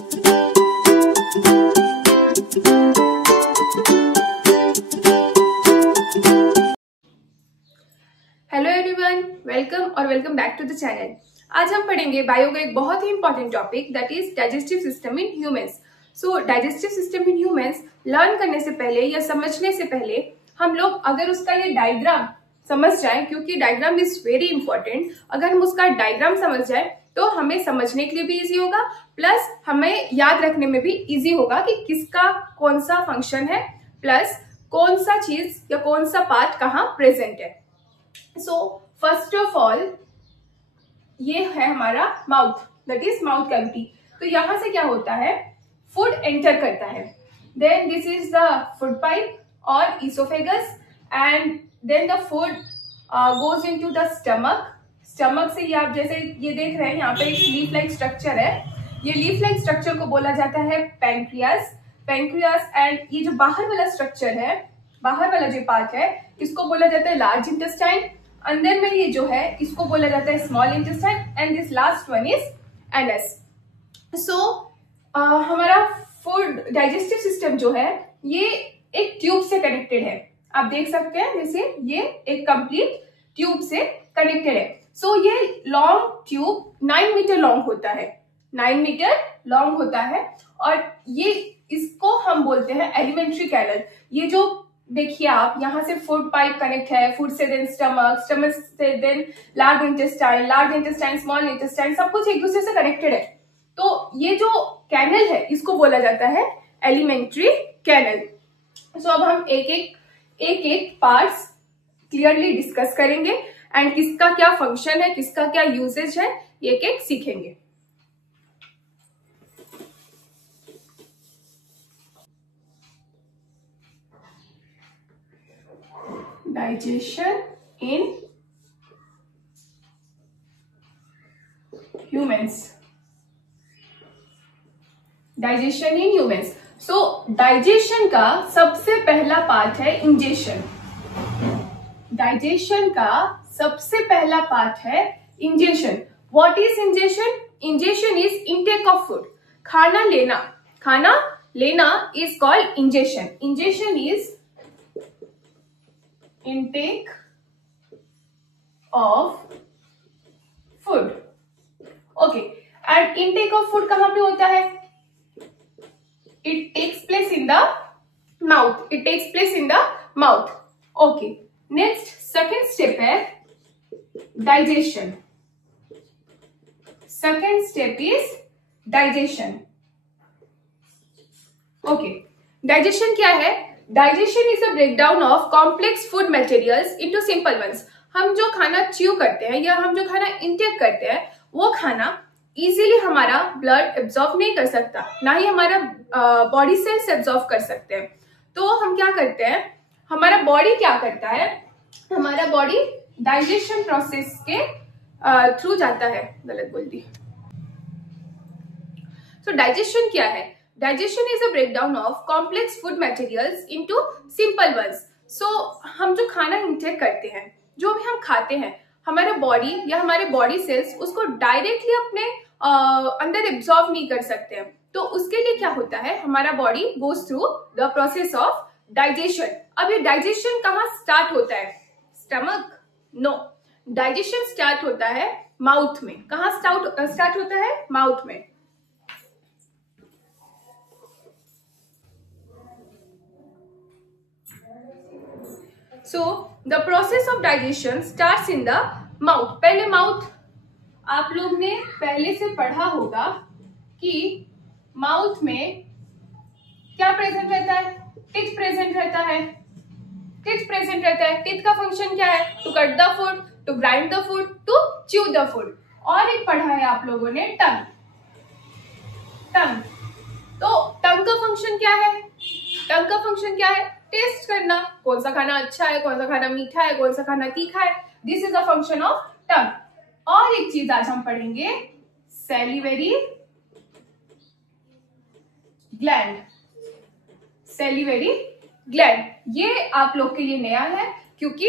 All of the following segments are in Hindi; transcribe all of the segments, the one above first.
हेलो एवरीवन, वेलकम और welcome back to the channel. आज हम पढ़ेंगे बायो का एक बहुत ही important topic that is digestive system in humans. So digestive system in humans learn करने से पहले या समझने से पहले हम लोग अगर उसका ये डायग्राम समझ जाए, क्योंकि डायग्राम इज वेरी इंपॉर्टेंट, अगर हम उसका डायग्राम समझ जाए तो हमें समझने के लिए भी इजी होगा, प्लस हमें याद रखने में भी इजी होगा कि किसका कौन सा फंक्शन है, प्लस कौन सा चीज या कौन सा पार्ट कहाँ प्रेजेंट है। सो फर्स्ट ऑफ ऑल ये है हमारा mouth, that is mouth cavity. तो यहां से क्या होता है, फूड एंटर करता है। Then this is the food pipe और esophagus, and then the food goes into the stomach. Stomach से ये आप जैसे ये देख रहे हैं, यहाँ पे एक लीफ लाइक स्ट्रक्चर है। ये लीफ लाइक स्ट्रक्चर को बोला जाता है पैंक्रियास। पैंक्रियास एंड ये जो बाहर वाला स्ट्रक्चर है, बाहर वाला जो पार्ट है, इसको बोला जाता है लार्ज इंटेस्टाइन। अंदर में ये जो है इसको बोला जाता है small intestine, and this last one is anus. So हमारा फूड डाइजेस्टिव सिस्टम जो है ये एक ट्यूब से कनेक्टेड है। आप देख सकते हैं जैसे ये एक कंप्लीट ट्यूब से कनेक्टेड है। सो ये लॉन्ग ट्यूब 9 मीटर लॉन्ग होता है, 9 मीटर लॉन्ग होता है, और ये इसको हम बोलते हैं एलिमेंट्री कैनल। ये जो देखिए आप यहाँ से फूड पाइप कनेक्ट है, फूड से देन स्टमक, स्टमक से then large intestine, small intestine, सब कुछ एक दूसरे से कनेक्टेड है। तो ये जो कैनल है इसको बोला जाता है एलिमेंट्री कैनल। सो अब हम एक एक पार्ट्स क्लियरली डिस्कस करेंगे एंड किसका क्या फंक्शन है, किसका क्या यूसेज है, एक एक सीखेंगे। Digestion in humans. Digestion in humans. So digestion का सबसे पहला पार्ट है इंजेशन। डाइजेशन का सबसे पहला पार्ट है ingestion. What is ingestion? Ingestion is intake of food. खाना लेना is called ingestion. Ingestion is intake of food. Okay, and intake of food कहां पे होता है? It takes place in the mouth. It takes place in the mouth. Okay, next second step है digestion. Second step is digestion. Okay, digestion क्या है? Digestion is a breakdown of complex food materials into simple ones. हम जो खाना च्यू करते हैं या हम जो खाना इंटेक करते हैं वो खाना इजीली हमारा ब्लड एब्जॉर्ब नहीं कर सकता, ना ही हमारा बॉडी सेल्स एब्जॉर्ब कर सकते हैं। तो हम क्या करते हैं, हमारा बॉडी क्या करता है, हमारा बॉडी डाइजेशन प्रोसेस के थ्रू जाता है। गलत बोल दी। सो डाइजेशन क्या है? Digestion is a breakdown of complex food materials into simple ones. So हम जो खाना इंटेक करते हैं, जो भी हम खाते हैं, हमारा बॉडी या हमारे बॉडी सेल्स उसको डायरेक्टली अपने अंदर एब्जॉर्ब नहीं कर सकते हैं। तो उसके लिए क्या होता है, हमारा body goes through the process of digestion. अब ये डाइजेशन कहाँ स्टार्ट होता है? स्टमक? नो, डाइजेशन स्टार्ट होता है माउथ में। कहाँ स्टार्ट होता है? माउथ में। So the process of digestion starts in the mouth. पहले माउथ, आप लोग ने पहले से पढ़ा होगा कि माउथ में क्या प्रेजेंट रहता है? टीथ प्रेजेंट रहता है। टीथ प्रेजेंट रहता है। टीथ का फंक्शन क्या है? To cut the food, to grind the food, to chew the food. और एक पढ़ा है आप लोगों ने टंग। तो टंग का फंक्शन क्या है? टंग का फंक्शन क्या है? टेस्ट करना, कौन सा खाना अच्छा है, कौन सा खाना मीठा है, कौन सा खाना तीखा है। This is the function of tongue. और एक चीज आज हम पढ़ेंगे, सैलिवरी ग्लैंड। सैलिवरी ग्लैंड ये आप लोग के लिए नया है, क्योंकि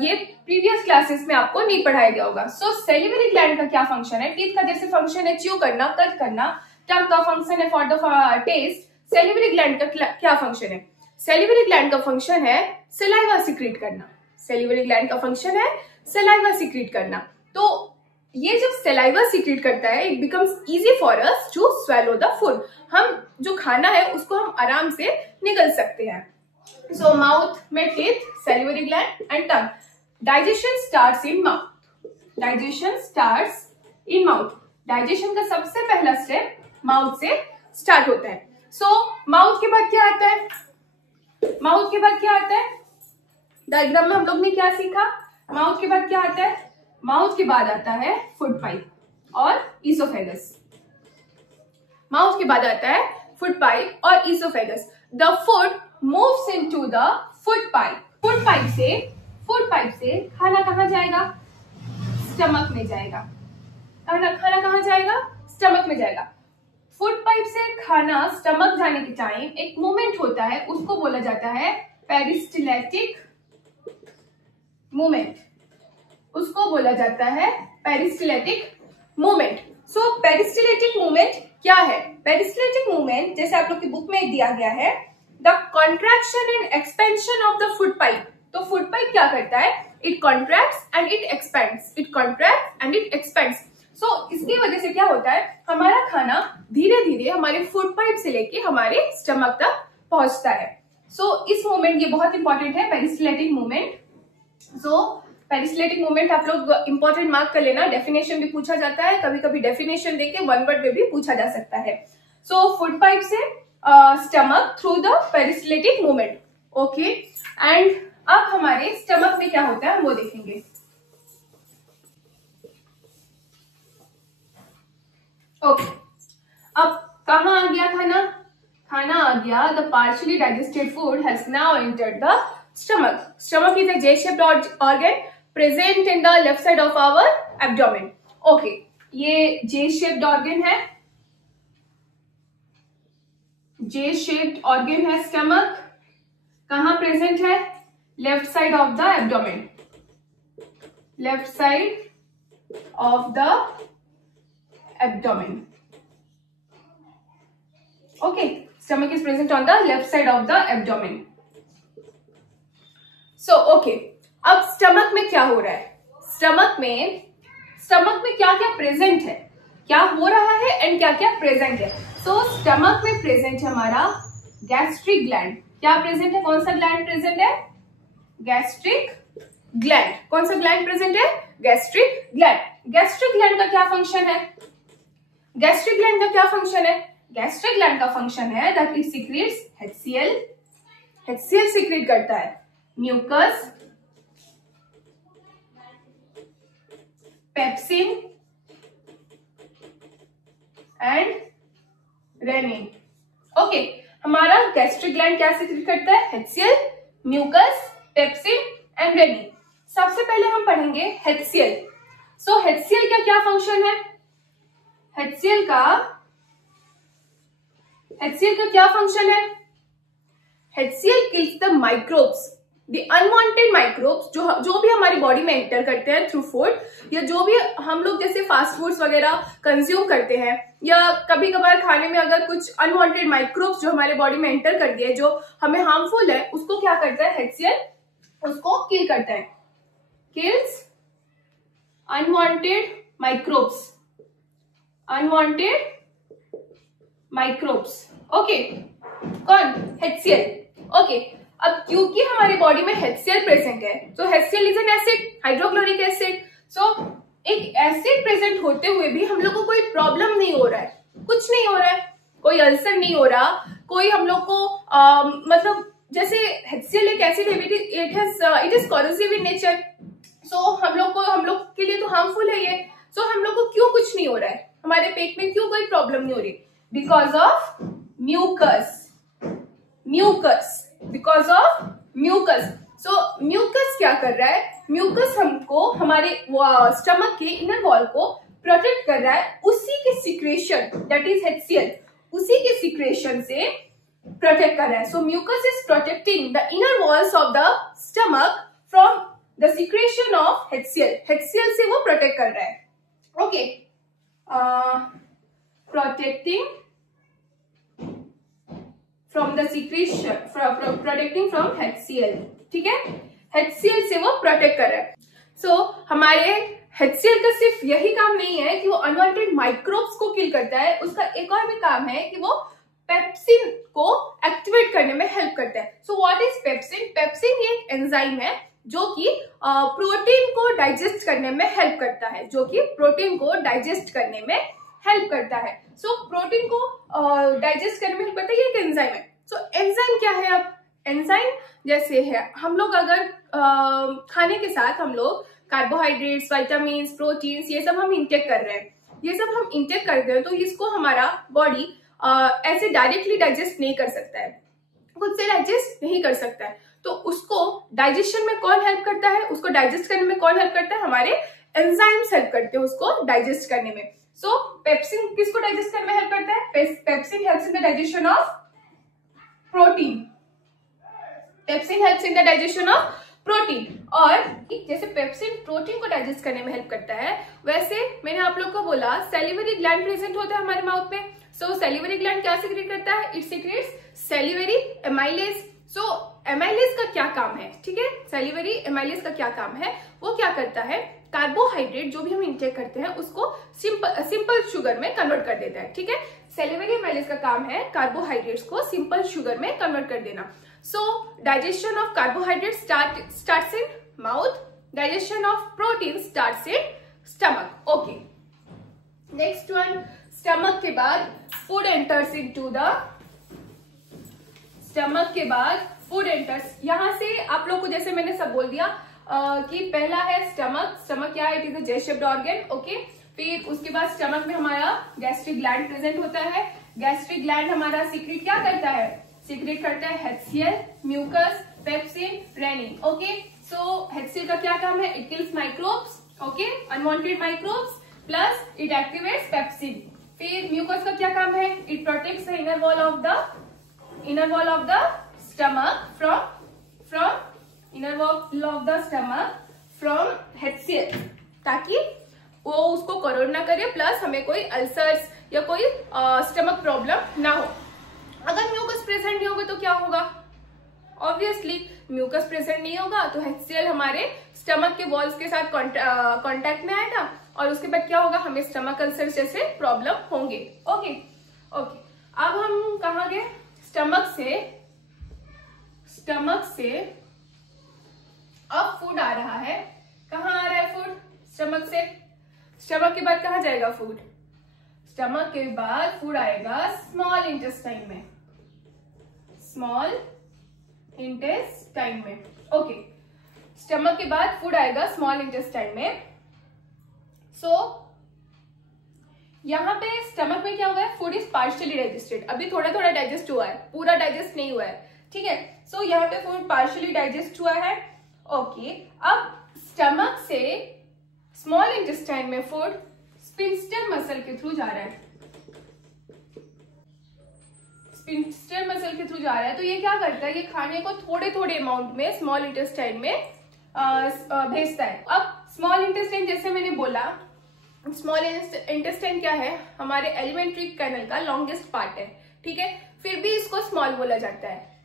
ये प्रीवियस क्लासेस में आपको नहीं पढ़ाया गया होगा। सो सैलिवरी ग्लैंड का क्या फंक्शन है? टीथ का जैसे फंक्शन है च्यू करना, कट करना, टंग का फंक्शन है for the taste, salivary gland का क्या फंक्शन है? सैलिवरी ग्लैंड का फंक्शन है सलाइवा सीक्रेट करना। सैलिवरी ग्लैंड का फंक्शन है सलाइवा सीक्रेट करना। तो ये जब सलाइवा सीक्रेट करता है, it becomes easy for us to swallow the food. हम जो खाना है उसको हम आराम से निगल सकते हैं। सो माउथ में teeth, salivary gland and tongue. Digestion starts in mouth. Digestion starts in mouth. Digestion का सबसे पहला स्टेप माउथ से स्टार्ट होता है। सो माउथ के बाद क्या आता है? माउथ के बाद क्या आता है? डायग्राम में हम लोग ने क्या सीखा? माउथ के बाद क्या आता है? माउथ के बाद आता है फूड पाइप और ईसोफेगस। माउथ के बाद आता है फूड पाइप और oesophagus. The food moves into the food pipe. Food pipe से खाना कहाँ जाएगा? स्टमक में जाएगा। खाना कहाँ जाएगा? स्टमक में जाएगा। फूड पाइप से खाना स्टमक जाने के टाइम एक मूवमेंट होता है, उसको बोला जाता है पेरिस्टैल्टिक मूवमेंट। उसको बोला जाता है पेरिस्टैल्टिक मूवमेंट। सो पेरिस्टैल्टिक मूवमेंट क्या है? पेरिस्टैल्टिक मूवमेंट जैसे आप लोग की बुक में दिया गया है, the contraction and expansion of the food pipe. तो फूड पाइप क्या करता है? It contracts and it expands. It contracts and it expands. So इसकी वजह से क्या होता है? हमारा खाना धीरे धीरे हमारे फूड पाइप से लेके हमारे स्टमक तक पहुंचता है। सो इस मूवमेंट, ये बहुत इंपॉर्टेंट है, पेरिस्टैल्टिक मूवमेंट। सो पेरिस्टैल्टिक मूवमेंट आप लोग इंपॉर्टेंट मार्क कर लेना। डेफिनेशन भी पूछा जाता है, कभी कभी डेफिनेशन देके वन वर्ड में भी पूछा जा सकता है। सो फूड पाइप से stomach through the peristaltic movement. Okay, and अब हमारे स्टमक में क्या होता है वो देखेंगे। ओके, अब कहाँ आ गया खाना? खाना आ गया, the partially digested food has now entered the stomach. Stomach is a J-shaped organ present in the left side of our abdomen. Okay, ये J-shaped organ है. J-shaped organ है stomach. कहाँ present है? Left side of the abdomen. Left side of the abdomen. Okay, stomach is present on the left side of the abdomen. So okay, अब स्टमक में क्या हो रहा है? स्टमक में क्या क्या प्रेजेंट है, क्या हो रहा है एंड क्या क्या प्रेजेंट है? सो स्टमक में प्रेजेंट है हमारा गैस्ट्रिक ग्लैंड. क्या प्रेजेंट है? कौन सा ग्लैंड प्रेजेंट है? Gastric gland. कौन सा ग्लैंड प्रेजेंट है? Gastric gland. गैस्ट्रिक ग्लैंड का क्या फंक्शन है? गैस्ट्रिक ग्लैंड का क्या फंक्शन है? गैस्ट्रिक ग्लैंड का फंक्शन है that it secretes HCl. HCl secrete करता है mucus, pepsin and rennin. Okay, हमारा गैस्ट्रिक ग्लैंड क्या सीक्रेट करता है? HCl, mucus, pepsin and rennin. सबसे पहले हम पढ़ेंगे HCl. सो HCl का क्या फंक्शन है? HCl का क्या फंक्शन है? HCl kills the microbes. The unwanted microbes जो भी हमारी बॉडी में एंटर करते हैं थ्रू फूड, या जो भी हम लोग जैसे फास्ट फूड्स वगैरह कंज्यूम करते हैं, या कभी कभार खाने में अगर कुछ अनवांटेड माइक्रोब्स जो हमारे बॉडी में एंटर कर दिए जो हमें हार्मफुल है, उसको क्या करता है? HCl उसको किल करता है. Kills unwanted microbes. ओके, कौन? HCl. ओके, अब क्योंकि हमारी बॉडी में HCl प्रेजेंट है, तो HCl is an acid, hydrochloric acid. So एक एसिड प्रेजेंट होते हुए भी हम लोग को कोई प्रॉब्लम नहीं हो रहा है, कुछ नहीं हो रहा है, कोई अल्सर नहीं हो रहा, कोई हम लोग को मतलब जैसे HCl एक एसिड है, it is corrosive in nature. So हम लोग के लिए तो हार्मफुल है ये. सो हम लोग को क्यों कुछ नहीं हो रहा है, हमारे पेट में क्यों कोई प्रॉब्लम नहीं हो रही? Because of mucus. So mucus क्या कर रहा है? म्यूकस हमको हमारे स्टमक के इनर वॉल को प्रोटेक्ट कर रहा है. उसी के सिक्रेशन, दैट इज HCl, उसी के सिक्रेशन से प्रोटेक्ट कर रहा है. So mucus is protecting the inner walls of the stomach from the secretion of HCl. HCl से वो प्रोटेक्ट कर रहा है. Okay, protecting from the secretion, protecting from HCl, ठीक है, HCl से वो प्रोटेक्ट कर रहा है। सो हमारे HCl का सिर्फ यही काम नहीं है कि वो अनवांटेड माइक्रोब्स को किल करता है, उसका एक और भी काम है कि वो पेप्सिन को एक्टिवेट करने में हेल्प करता है। So what is pepsin? Pepsin ये एक एंजाइम है जो कि प्रोटीन को डाइजेस्ट करने में हेल्प करता है, जो कि प्रोटीन को डाइजेस्ट करने में हेल्प करता है। सो प्रोटीन को डाइजेस्ट करने में हेल्प करता है, ये एक एंजाइम है। सो एंजाइम क्या है? अब एंजाइम जैसे है, हम लोग अगर खाने के साथ हम लोग कार्बोहाइड्रेट्स, विटामिन्स, प्रोटीन्स ये सब हम इंटेक कर रहे हैं, ये सब हम इंटेक कर रहे हैं, तो इसको हमारा बॉडी ऐसे डायरेक्टली डाइजेस्ट नहीं कर सकता है, खुद से डाइजेस्ट नहीं कर सकता है। तो उसको डाइजेशन में कौन हेल्प करता है? उसको डाइजेस्ट करने में कौन हेल्प करता है? हमारे एंजाइम्स हेल्प करते हैं उसको डाइजेस्ट करने में। सो पेप्सिन किसको डाइजेस्ट करने में हेल्प करता है? Pepsin helps in the digestion of protein. Pepsin helps in the digestion of protein. और जैसे पेप्सिन प्रोटीन को डाइजेस्ट करने में हेल्प करता है, वैसे मैंने आप लोग को बोला सैलिवरी ग्लैंड प्रेजेंट होता है हमारे माउथ में। सो सैलिवरी ग्लैंड क्या सीक्रेट करता है? It secrets salivary amylase. So amylase का क्या काम है? ठीक है, सैलिवरी एमाइलेज का क्या काम है? वो क्या करता है? कार्बोहाइड्रेट जो भी हम इंटेक करते हैं उसको सिंपल शुगर में कन्वर्ट कर देता है, ठीक है। सैलिवरी एमाइलेज का काम है कार्बोहाइड्रेट्स को सिंपल शुगर में कन्वर्ट कर देना। सो digestion of carbohydrate starts in mouth, digestion of protein starts in stomach. Okay, next one, stomach के बाद food enters into the, stomach के बाद फूड एंटर्स। यहां से आप लोग को जैसे मैंने सब बोल दिया कि पहला है स्टमक। स्टमक क्या है? It is a J shaped organ, okay. फिर उसके बाद स्टमक में हमारा गैस्ट्रिक ग्लैंड प्रेजेंट होता है। गैस्ट्रिक ग्लैंड हमारा सीक्रेट क्या करता है? सीक्रेट करता है HCl, mucus, pepsin, rennin, okay. So HCl का क्या काम है? It kills microbes, okay, unwanted microbes, plus it activates pepsin. फिर म्यूकस का क्या काम है? It protects the inner wall of the stomach from inner wall of the stomach from HCl, ताकि वो उसको करोड ना करे, प्लस हमें कोई अल्सर्स या कोई स्टमक प्रॉब्लम ना हो। अगर म्यूकस प्रेजेंट नहीं होगा तो क्या होगा? ऑब्वियसली म्यूकस प्रेजेंट नहीं होगा तो HCl हमारे स्टमक के वॉल्स के साथ कांटेक्ट में आएगा और उसके बाद क्या होगा? हमें स्टमक अल्सर जैसे प्रॉब्लम होंगे। ओके ओके, अब हम कहाँ गए? स्टमक से अब फूड आ रहा है। कहाँ आ रहा है फूड? स्टमक से। स्टमक के बाद कहाँ जाएगा फूड? स्टमक के बाद फूड आएगा स्मॉल इंटेस्टाइन में, स्मॉल इंटेस्टाइन में, ओके। स्टमक के बाद फूड आएगा स्मॉल इंटेस्टाइन में। सो यहाँ पे स्टमक में क्या हुआ है? फूड इज पार्शियली डाइजेस्टेड, अभी थोड़ा थोड़ा डाइजेस्ट हुआ है, पूरा डाइजेस्ट नहीं हुआ है, ठीक है। सो यहाँ पे फूड पार्शियली डाइजेस्ट हुआ है, ओके। अब स्टमक से स्मॉल इंटेस्टाइन में फूड स्पिंस्टर मसल के थ्रू जा रहा है, स्पिंस्टर मसल के थ्रू जा रहा है। तो ये क्या करता है? ये खाने को थोड़े थोड़े अमाउंट में स्मॉल इंटेस्टाइन में भेजता है। अब स्मॉल इंटेस्टाइन जैसे मैंने बोला, स्मॉल इंटेस्टाइन क्या है? हमारे एलिमेंट्री कैनल का लॉन्गेस्ट पार्ट है, ठीक है। फिर भी इसको स्मॉल बोला जाता है,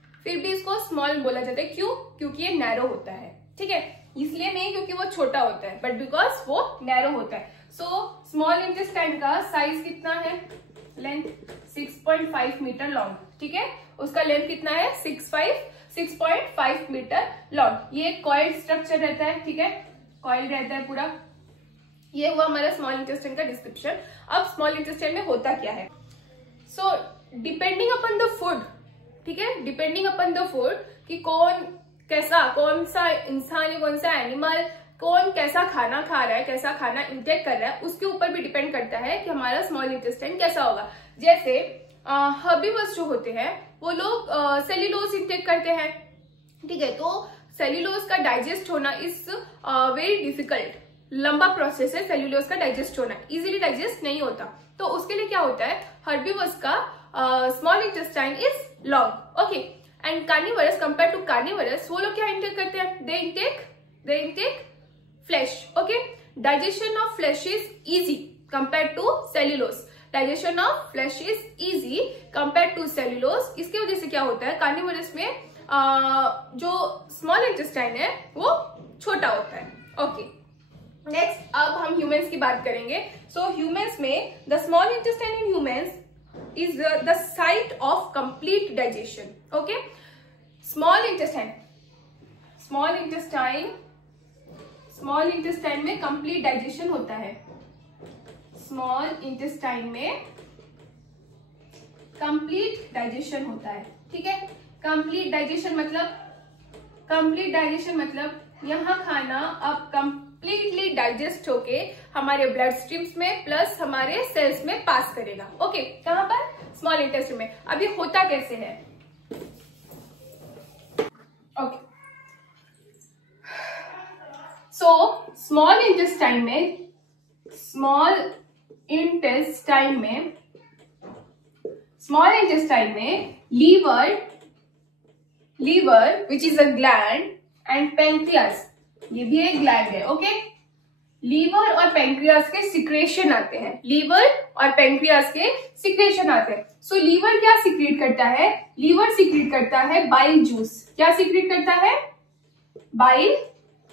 क्यों? क्योंकि ये नैरो होता है, ठीक है। इसलिए नहीं क्योंकि वो छोटा होता है, बट बिकॉज वो नैरो होता है। सो स्मॉल इंटेस्टाइन का साइज कितना है? लेंथ 6.5 मीटर लॉन्ग, ठीक है। उसका लेंथ कितना है? 6.5 मीटर लॉन्ग। ये कॉइल्ड स्ट्रक्चर रहता है, ठीक है, कॉइल्ड रहता है पूरा। ये हुआ हमारा स्मॉल इंटेस्टाइन का डिस्क्रिप्शन। अब स्मॉल इंटेस्टाइन में होता क्या है? So depending upon the food, ठीक है, डिपेंडिंग अपॉन द फूड कि कौन सा इंसान या कौन सा एनिमल कौन कैसा खाना खा रहा है, कैसा खाना इंटेक कर रहा है, उसके ऊपर भी डिपेंड करता है कि हमारा स्मॉल इंटेस्टाइन कैसा होगा। जैसे हर्बीवर्स जो होते हैं वो लोग सेल्यूलोज इंटेक करते हैं, ठीक है। तो सेल्यूलोज का डाइजेस्ट होना इज वेरी डिफिकल्ट, लंबा प्रोसेस है सेल्यूलोज का डाइजेस्ट होना, इजीली डाइजेस्ट नहीं होता। तो उसके लिए क्या होता है? हर्बीवर्स का small intestine is long, okay. And carnivores, compare to carnivores, वो लोग क्या इंटेक करते हैं? They intake flesh, okay. Digestion of flesh is easy compare to cellulose. Digestion of flesh is easy compare to cellulose. इसकी वजह से क्या होता है, कार्निवोरस में जो स्मॉल इंटेस्टाइन है वो छोटा होता है। ओके, नेक्स्ट अब हम ह्यूमंस की बात करेंगे। सो ह्यूमंस में the small intestine in humans is the site of complete digestion. Okay, small intestine में कंप्लीट डाइजेशन होता है। स्मॉल इंटेस्टाइन में कंप्लीट डाइजेशन होता है, ठीक है। कंप्लीट डाइजेशन मतलब यहाँ खाना अब कंप्लीटली डाइजेस्ट होके हमारे ब्लड स्ट्रीम्स में प्लस हमारे सेल्स में पास करेगा। ओके, कहाँ पर, स्मॉल इंटेस्टाइन में। अब ये होता कैसे है? ओके, सो स्मॉल इंटेस्टाइन में liver which is a gland and pancreas, ये भी एक ग्लैंड है। ओके, लीवर और पेंक्रियास के सिक्रेशन आते हैं। सो लीवर क्या सीक्रेट करता है? लीवर सीक्रेट करता है बाइल जूस। क्या सीक्रेट करता है? Bile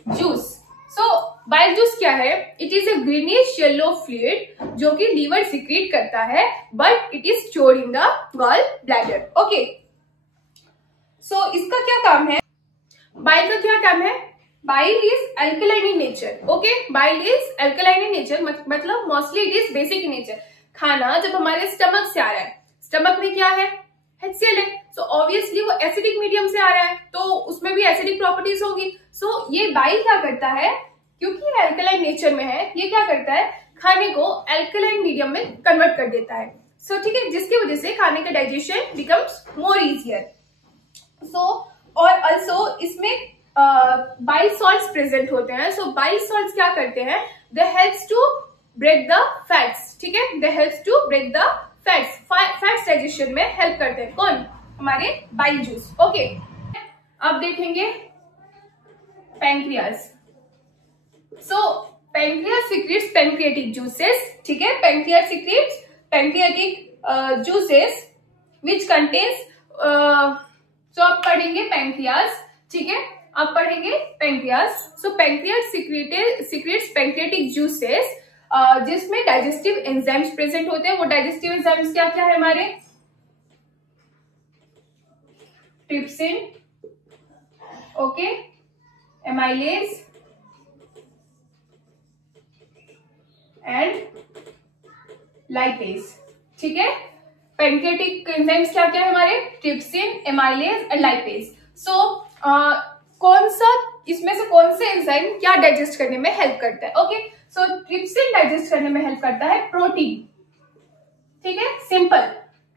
juice. So bile juice क्या है? It is a greenish yellow fluid जो कि लीवर सीक्रेट करता है, but it is stored in the gall bladder. Okay, so इसका क्या काम है? बाइल का क्या काम है? Bile is alkaline in nature. Okay, bile is alkaline in nature मतलब mostly it is basic in nature. खाना जब हमारे स्टमक से आ रहा है, स्टमक में क्या है? HCl है। सो ऑब्वियसली वो एसिडिक मीडियम से आ रहा है तो उसमें भी एसिडिक प्रॉपर्टीज होगी। सो ये बाइल क्या करता है, क्योंकि ये अल्कलाइन नेचर में है, ये क्या करता है, खाने को अल्कलाइन मीडियम में कन्वर्ट कर देता है। सो ठीक है, जिसकी वजह से खाने का डाइजेशन बिकम्स मोर इजियर। सो और ऑल्सो इसमें बाइल सॉल्ट्स प्रेजेंट होते हैं। सो बाइल सॉल्ट्स क्या करते हैं? They helps to break the fats. ठीक है, they helps to break the fats digestion में हेल्प करते हैं। कौन? हमारे बाइल जूस। ओके, अब देखेंगे pancreas. So pancreas secretes pancreatic juices. ठीक है, pancreas secretes pancreatic juices which contains. So आप पढ़ेंगे पैंक्रियास। ठीक है, आप पढ़ेंगे pancreas. So pancreas secretes pancreatic juices जिसमें डाइजेस्टिव एंजाइम्स प्रेजेंट होते हैं। वो डाइजेस्टिव एंजाइम्स क्या क्या है हमारे? Trypsin, okay, amylase and lipase. ठीक है, पैंक्रियाटिक एंजाइम्स क्या क्या है हमारे? Trypsin, amylase and lipase. So कौन सा इसमें से कौन से एंजाइम क्या डाइजेस्ट करने में हेल्प करता है? ओके, सो ट्रिप्सिन डाइजेस्ट करने में हेल्प करता है प्रोटीन। ठीक है, सिंपल,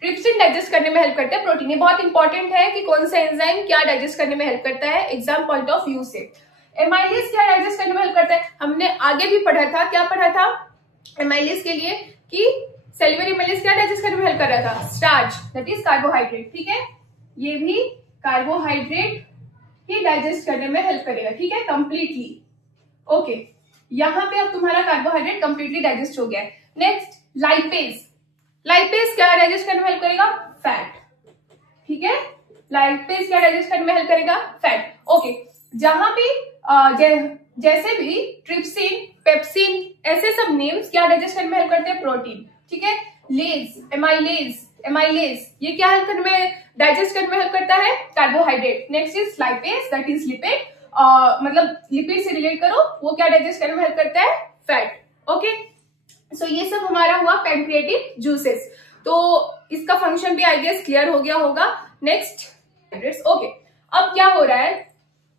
ट्रिप्सिन डाइजेस्ट करने में हेल्प करता है प्रोटीन। ये बहुत इंपॉर्टेंट है कि कौन सा एंजाइम क्या डाइजेस्ट करने में हेल्प करता है, एग्जाम पॉइंट ऑफ व्यू से। एमाइलेज क्या डाइजेस्ट करने में हेल्प करता है? हमने आगे भी पढ़ा था, क्या पढ़ा था एमाइलेज के लिए कि सेल्युलर एमाइलेज क्या डाइजेस्ट करने में हेल्प कर रहा था? Starch, that is carbohydrate. ठीक है, ये भी कार्बोहाइड्रेट ही डाइजेस्ट करने में हेल्प करेगा। ठीक है, कंप्लीटली। ओके, यहां पे अब तुम्हारा कार्बोहाइड्रेट कंप्लीटली डाइजेस्ट हो गया है। Next lipase. लाइपेज क्या डाइजेस्ट करने में हेल्प करेगा? फैट। ठीक है, लाइपेज क्या डाइजेस्ट करने में हेल्प करेगा? फैट। ओके, जहां भी जैसे भी ट्रिप्सिन, पेप्सिन, ऐसे सब नेम्स क्या डाइजेस्ट करने में हेल्प करते हैं? प्रोटीन। ठीक है, लेज, एमाइलेज ये क्या हेल्प करने में, डाइजेस्ट करने में हेल्प करता है? Carbohydrate. Next is lipase, that is lipid, मतलब लिपिड से रिलेट करो, वो क्या डाइजेस्ट करने में हेल्प करता है? फैट। ओके, सो ये सब हमारा हुआ पैंक्रियाटिक जूसेस। तो इसका फंक्शन भी आई गेस क्लियर हो गया होगा। नेक्स्ट, ओके, अब क्या हो रहा है,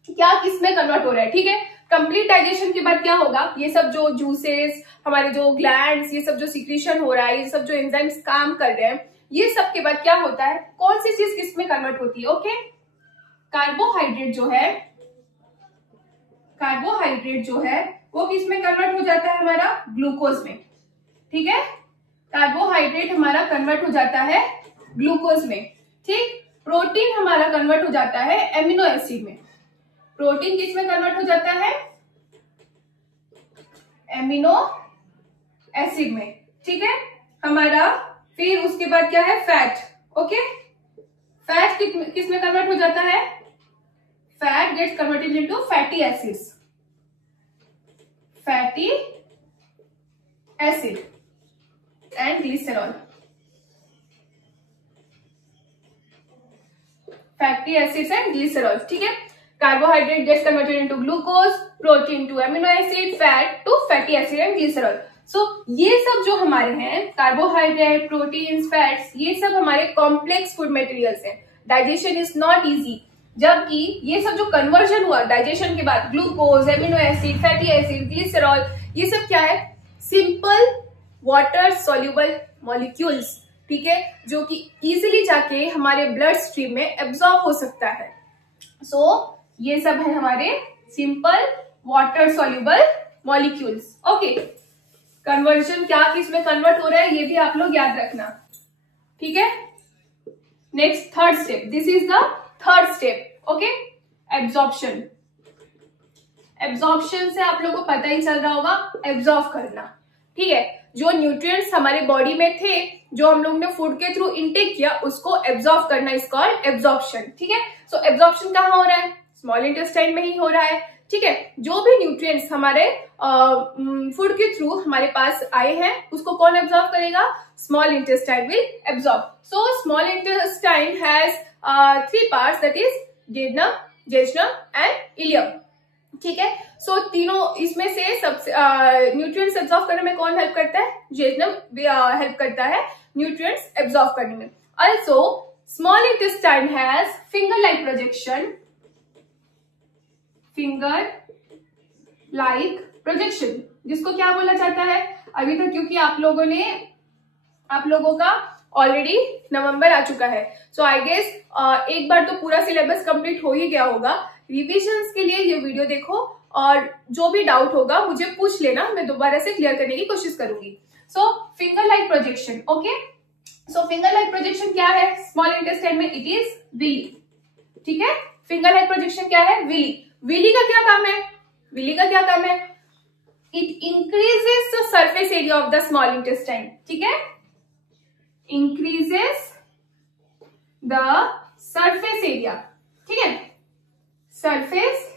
क्या किसमें कन्वर्ट हो रहा है? ठीक है, कंप्लीट डाइजेशन के बाद क्या होगा, ये सब जो जूसेस, हमारे जो ग्लैंड्स, ये सब जो सीक्रेशन हो रहा है, ये सब जो एंजाइम्स काम कर रहे हैं, ये सब के बाद क्या होता है, कौन सी चीज किस में कन्वर्ट होती है? ओके, कार्बोहाइड्रेट जो है वो किस में कन्वर्ट हो जाता है? हमारा ग्लूकोज में। ठीक है, कार्बोहाइड्रेट हमारा कन्वर्ट हो जाता है ग्लूकोज में। ठीक, प्रोटीन हमारा कन्वर्ट हो जाता है एमिनो एसिड में। प्रोटीन किस में कन्वर्ट हो जाता है? एमिनो एसिड में। ठीक है, हमारा, फिर उसके बाद क्या है, फैट। ओके, फैट किस में कन्वर्ट हो जाता है, fat gets converted into fatty acids, fatty acid and glycerol, fatty acids and glycerol. ठीक है, carbohydrate gets converted into glucose, protein to amino acid, fat to fatty acid and glycerol. So ये सब जो हमारे हैं, कार्बोहाइड्रेट, प्रोटीन्स, फैट्स, ये सब हमारे कॉम्प्लेक्स फूड मटेरियल्स हैं। डाइजेशन इज नॉट इजी, जबकि ये सब जो कन्वर्जन हुआ डाइजेशन के बाद, glucose, amino acid, fatty acid, glycerol, ये सब क्या है, सिंपल वाटर सॉल्युबल मॉलिक्यूल्स। ठीक है, जो कि इजीली जाके हमारे ब्लड स्ट्रीम में एब्जॉर्ब हो सकता है। सो ये सब है हमारे simple water soluble molecules. Okay, conversion क्या किस में कन्वर्ट हो रहा है ये भी आप लोग याद रखना। ठीक है, next third step, this is the third step. Okay, absorption. Absorption से आप लोगों को पता ही चल रहा होगा, एब्जॉर्ब करना। ठीक है, जो न्यूट्रिएंट्स हमारे बॉडी में थे, जो हम लोग ने फूड के थ्रू इनटेक किया, उसको एब्जॉर्ब करना इज कॉल्ड एब्जॉर्प्शन। ठीक है, सो एब्जॉर्प्शन कहाँ हो रहा है, स्मॉल इंटेस्टाइन में ही हो रहा है। ठीक है, जो भी न्यूट्रिएंट्स हमारे फूड के थ्रू हमारे पास आए हैं, उसको कौन एब्जॉर्ब करेगा, small intestine will absorb. So small intestine has 3 parts, that is jejunum, jejunum and ileum. ठीक है, सो तीनों इसमें से सबसे न्यूट्रिएंट्स एब्जॉर्ब करने में कौन हेल्प करता है, जेजनम हेल्प करता है न्यूट्रिएंट्स एब्जॉर्ब करने में। Also small intestine has finger like projection, finger like projection, जिसको क्या बोला जाता है अभी तक, क्योंकि आप लोगों का ऑलरेडी नवंबर आ चुका है, सो आई गेस एक बार तो पूरा सिलेबस कंप्लीट हो ही गया होगा। रिविजन्स के लिए ये वीडियो देखो और जो भी डाउट होगा मुझे पूछ लेना, मैं दोबारा से क्लियर करने की कोशिश करूंगी। सो फिंगर लाइक प्रोजेक्शन। ओके, सो फिंगर लाइक प्रोजेक्शन क्या है, स्मॉल इंटेस्टाइन में इट इज विली। ठीक है, फिंगर लाइक प्रोजेक्शन क्या है, विली। विली का क्या काम है, विली का क्या काम है, it increases the surface area of the small intestine. ठीक है, इंक्रीजेस द सरफेस एरिया। ठीक है, surface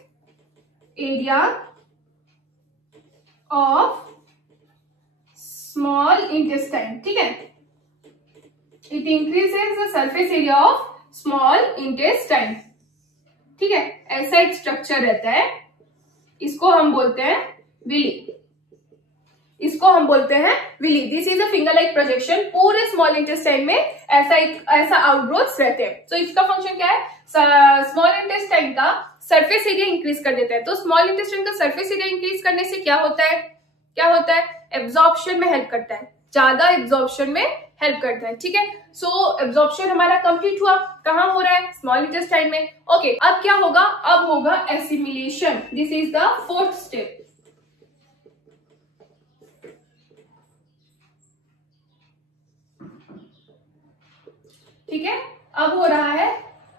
area of small intestine. ठीक है, it increases the surface area of small intestine. ठीक है, ऐसा एक स्ट्रक्चर रहता है, इसको हम बोलते हैं विली, इसको हम बोलते हैं villi. This is a finger like projection. पूरे स्मॉल इंटेस्टाइन में ऐसा आउटग्रोथ्स रहते हैं। सो इसका फंक्शन क्या है, स्मॉल इंटेस्टाइन का सरफेस एरिया इंक्रीज कर देता है। तो स्मॉल इंटेस्टाइन का सरफेस एरिया इंक्रीज करने से क्या होता है, एब्जॉर्प्शन में हेल्प करता है, ज्यादा एब्जॉर्प्शन में हेल्प करता है। ठीक है, सो एब्जॉर्प्शन हमारा कंप्लीट हुआ, कहां हो रहा है, स्मॉल इंटेस्टाइन में। ओके, अब क्या होगा, अब होगा assimilation. This is the fourth step. ठीक है, अब हो रहा है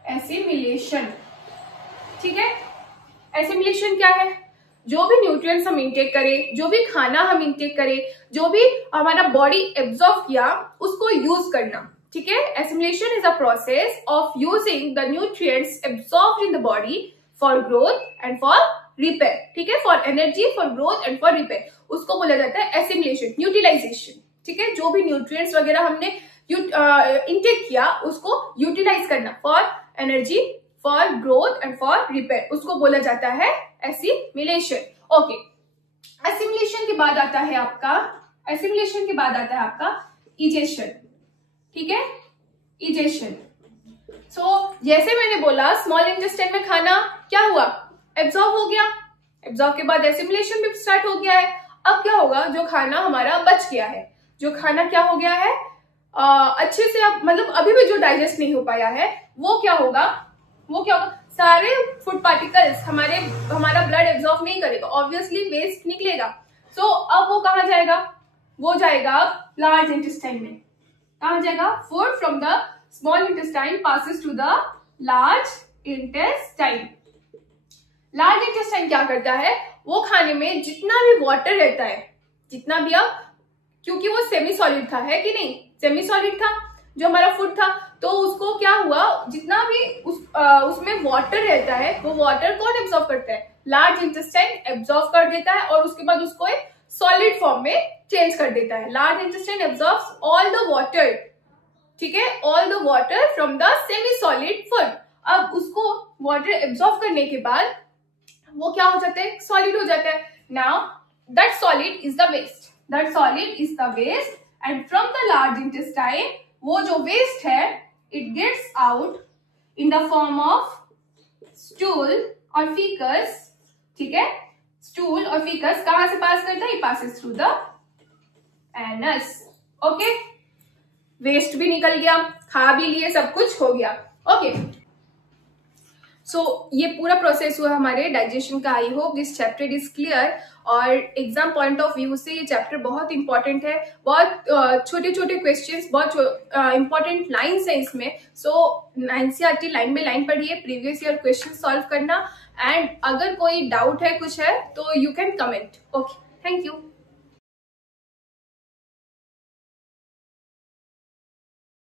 एसिमिलेशन। ठीक है, एसिमिलेशन क्या है, जो भी न्यूट्रिएंट्स हम इंटेक करें, जो भी खाना हम इंटेक करें, जो भी हमारा बॉडी एब्जॉर्ब किया, उसको यूज करना। ठीक है, assimilation is a process of using the nutrients absorbed in the body for growth and for repair. ठीक है, for energy, for growth and for repair, उसको बोला जाता है एसिमिलेशन, यूटिलाइजेशन। ठीक है, जो भी न्यूट्रिएंट्स वगैरह हमने इंटेक किया, उसको यूटिलाइज करना for energy, for growth and for repair, उसको बोला जाता है एसिमिलेशन। ओके, एसिमिलेशन के बाद आता है आपका इजेशन। ठीक है, इजेशन। सो जैसे मैंने बोला, स्मॉल इंटेस्टाइन में खाना क्या हुआ, एब्जॉर्ब हो गया, एब्जॉर्ब के बाद एसिमिलेशन भी स्टार्ट हो गया है। अब क्या होगा, जो खाना हमारा बच गया है, जो खाना क्या हो गया है, अच्छे से, अब मतलब अभी भी जो डाइजेस्ट नहीं हो पाया है, वो क्या होगा, सारे फूड पार्टिकल्स हमारा ब्लड एब्जॉर्ब नहीं करेगा, ऑब्वियसली वेस्ट निकलेगा। सो अब वो कहाँ जाएगा, वो जाएगा लार्ज इंटेस्टाइन में। कहाँ जाएगा, food from the small intestine passes to the large intestine. Large intestine क्या करता है, वो खाने में जितना भी वाटर रहता है, जितना भी आप क्योंकि वो सेमी सॉलिड था, है कि नहीं, सेमी सॉलिड था जो हमारा फूड था। तो उसको क्या हुआ, जितना भी उसमें वाटर रहता है वो वाटर कौन एब्जॉर्व करता है, लार्ज इंटेस्टाइन एब्जॉर्व कर देता है और उसके बाद उसको एक सॉलिड फॉर्म में चेंज कर देता है। Large intestine absorbs all the water, ठीक है, all the water from the semi solid food. अब उसको वाटर एब्जॉर्व करने के बाद वो क्या हो जाता है, सॉलिड हो जाता है। Now that solid is the waste, that solid is the waste and from the large intestine वो जो वेस्ट है it gets out in the form of stool और फीकस, ठीक है। स्टूल और फीकस कहां से पास करता है, passes through the anus, okay. Waste भी निकल गया, खा भी लिए, सब कुछ हो गया, ओके। सो ये पूरा प्रोसेस हुआ हमारे डाइजेशन का। I hope this chapter is clear. और एग्जाम पॉइंट ऑफ व्यू से ये चैप्टर बहुत इंपॉर्टेंट है, बहुत छोटे छोटे क्वेश्चंस, बहुत इंपॉर्टेंट लाइंस है इसमें। सो एनसीईआरटी लाइन बाय लाइन पढ़िए, प्रीवियस ईयर क्वेश्चन सॉल्व करना, एंड अगर कोई डाउट है, कुछ है तो you can comment, okay. Thank you.